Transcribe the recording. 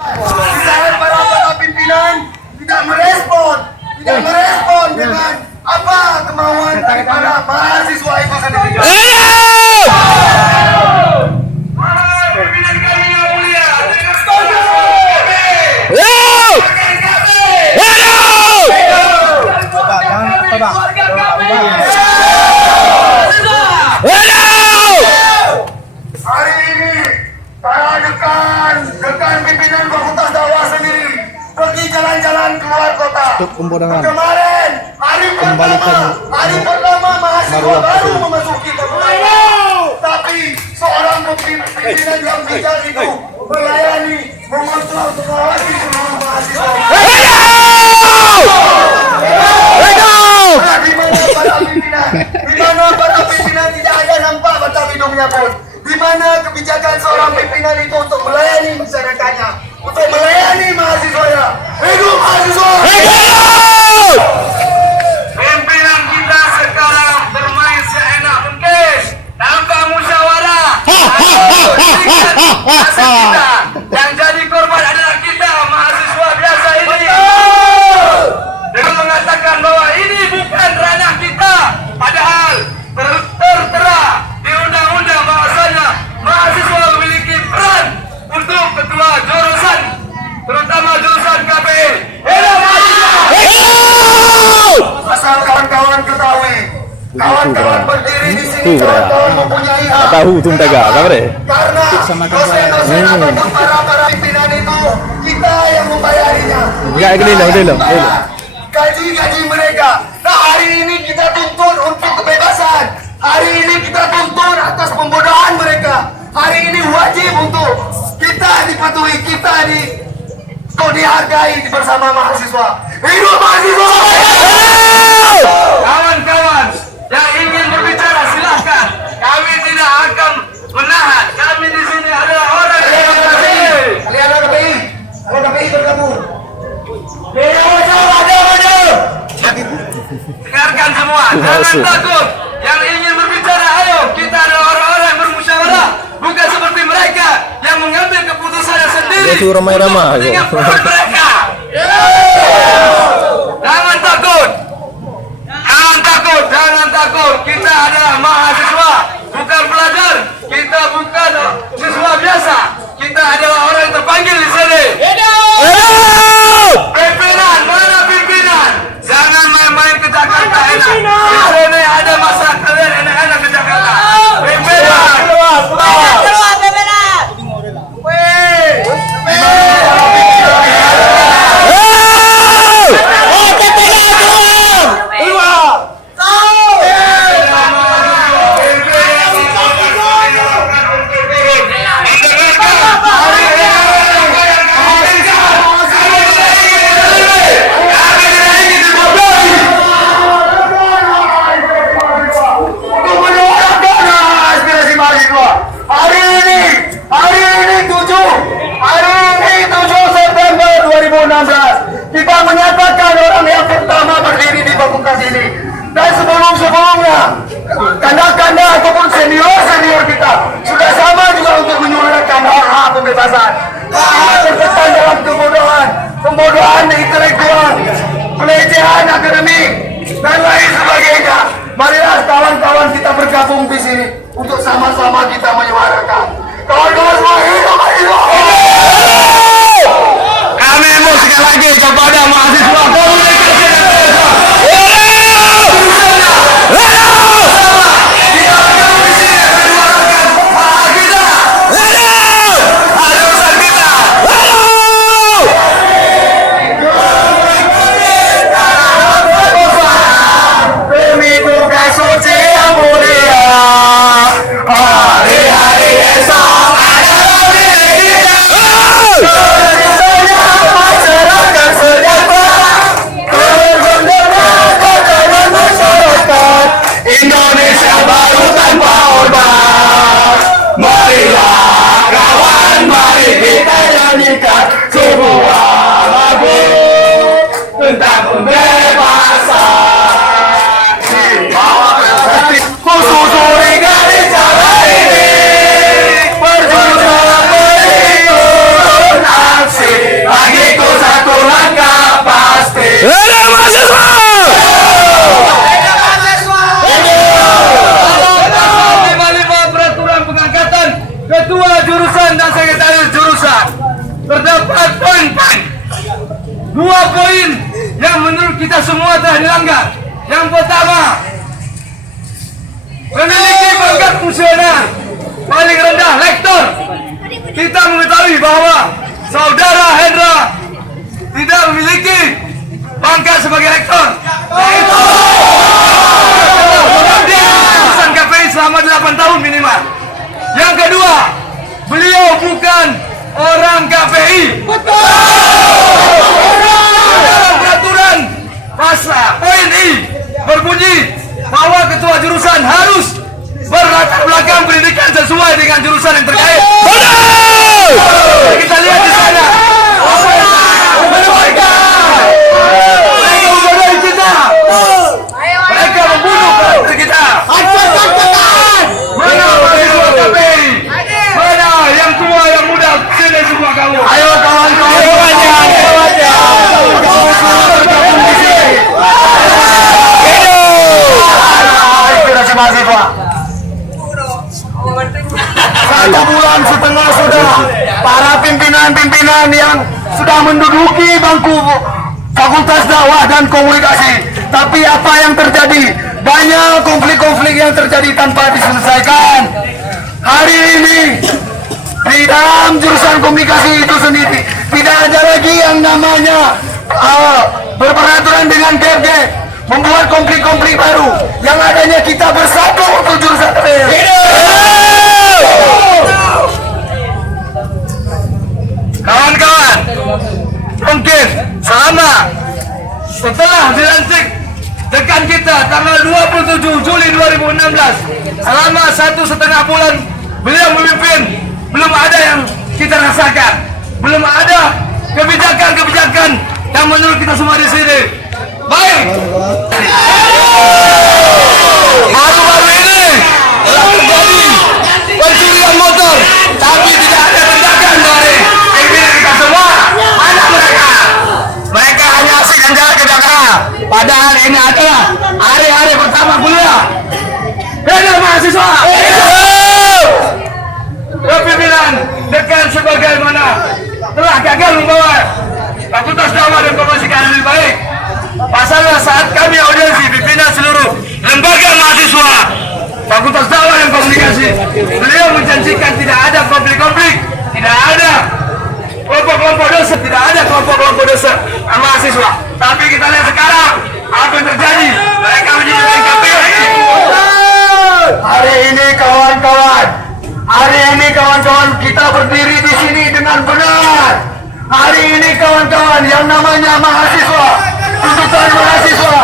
Di saat para pimpinan tidak merespon dengan apa kemauan dari para mahasiswa itu sendiri. Pimpinan kami yang mulia, hari ini para dekan pimpinan Fakultas Dakwah sendiri pergi jalan-jalan keluar kota. Kemarin hari pertama mahasiswa baru memasuki kampus, tapi seorang pimpinan yang bijak itu melayani, mengontrol, mengawasi seluruh mahasiswa. Di mana para pimpinan tidak ada nampak batang hidungnya pun. Di mana kebijakan seorang pimpinan itu untuk melayani masyarakatnya, untuk melayani mahasiswanya. Hidup mahasiswa! Pimpinan kita sekarang bermain seenak mungkin tanpa musyawarah. Yang jadi korban adalah kita mahasiswa biasa ini. Dengan mengatakan bahwa ini bukan ranah kita, padahal tertera di undang-undang bahwasanya mahasiswa memiliki peran untuk ketua jurusan, terutama jurusan KPI. Hidup mahasiswa! Asal kawan-kawan ketahui, kawan-kawan berdiri di sini, kawan-kawan mempunyai hak. Tahu tuh tega, kabar? Karena dosen-dosen ataupun para pimpinan itu kita yang membayarinya. Enggak gini. Gaji mereka. Nah, hari ini kita tuntut untuk kebebasan. Hari ini kita tuntut atas pembodohan mereka. Hari ini wajib untuk kita dipatuhi, dihargai bersama mahasiswa. Hidup mahasiswa! Kawan-kawan yang ingin berbicara silahkan. Kami tidak akan menahan. Kami di sini adalah orang yang KPI. Kalau KPI bergabung. Dengarkan semua, jangan takut. Yang ingin berbicara, ayo. Kita adalah orang-orang yang bermusyawarah, bukan seperti mereka yang mengambil keputusannya sendiri. Itu ramai-ramai. Dengan perut mereka. Jangan takut. Kita adalah mahasiswa, bukan pelajar. Kita bukan siswa biasa. Kita adalah orang yang terpanggil di sini. Pimpinan, mana pimpinan? Jangan main-main ke Jakarta enak. Di sini ada masa kalian enak-enak ke Jakarta. Pimpinan, keluar. Kita menyatakan orang yang pertama berdiri di fakultas ini. Dan sebelum-sebelumnya kanda-kanda ataupun senior-senior kita sudah sama juga untuk menyuarakan hak pembebasan. Hak terkesan dalam pembodohan intelektual, pelecehan akademik dan lain sebagainya. Marilah kawan-kawan kita bergabung di sini untuk sama-sama kita menyuarakan. Kawan-kawan semua hidup mahasiswa! Kami mau sekali lagi kepada mahasiswa komunikasi dan demi tugas suci yang mulia, hari-hari esok adalah milik kita. terdapat poin-poin. 2 poin yang menurut kita semua telah dilanggar. Yang pertama, memiliki pangkat fungsional paling rendah lektor. Kita mengetahui bahwa saudara Hendra tidak memiliki pangkat sebagai rektor. Yaitu lulusan KPI selama 8 tahun minimal. Yang kedua, beliau bukan orang KPI. Dalam peraturan pasal poin I berbunyi bahwa ketua jurusan harus berlatar belakang pendidikan sesuai dengan jurusan yang terkait. Kita lihat di sana. Mereka membodohi kita. Mereka membunuh karakter kita. Mana ketua KPI? Mana yang tua, yang muda? Sini semua kamu. Ayo kawan-kawan. Aspirasi mahasiswa. 1,5 bulan sudah para pimpinan-pimpinan yang sudah menduduki bangku Fakultas Dakwah dan Komunikasi. Tapi apa yang terjadi? Banyak konflik-konflik yang terjadi tanpa diselesaikan. Hari ini di dalam jurusan komunikasi itu sendiri tidak ada lagi yang namanya berperaturan dengan GFG, membuat konflik-konflik baru. Yang adanya kita bersatu untuk jurusan Kawan-kawan, mungkin selama setelah dilantik dekan kita tanggal 27 Juli 2016, selama 1,5 bulan beliau memimpin, belum ada yang kita rasakan, belum ada kebijakan-kebijakan yang menurut kita semua di sini baik. Baru-baru ini telah terjadi pencurian motor, tapi tidak ada tindakan dari pimpinan kita semua. Mana mereka? Mereka hanya aksi dan jalan ke Jakarta. Padahal ini adalah hari-hari pertama kuliah. Hidup mahasiswa! Kepimpinan dekan sebagaimana telah gagal membawa Fakultas Dakwah dan Komunikasi ke arah lebih baik. Pasalnya saat kami audiensi pimpinan seluruh lembaga mahasiswa Fakultas Dakwah dan Komunikasi, beliau menjanjikan tidak ada konflik-konflik, tidak ada kelompok-kelompok dosa, tidak ada kelompok-kelompok dosa mahasiswa. Tapi kita lihat sekarang apa yang terjadi. Mereka menjadi KPI. Hari ini kawan-kawan, kita berdiri di sini dengan benar. Hari ini kawan-kawan, yang namanya mahasiswa, tuntutan mahasiswa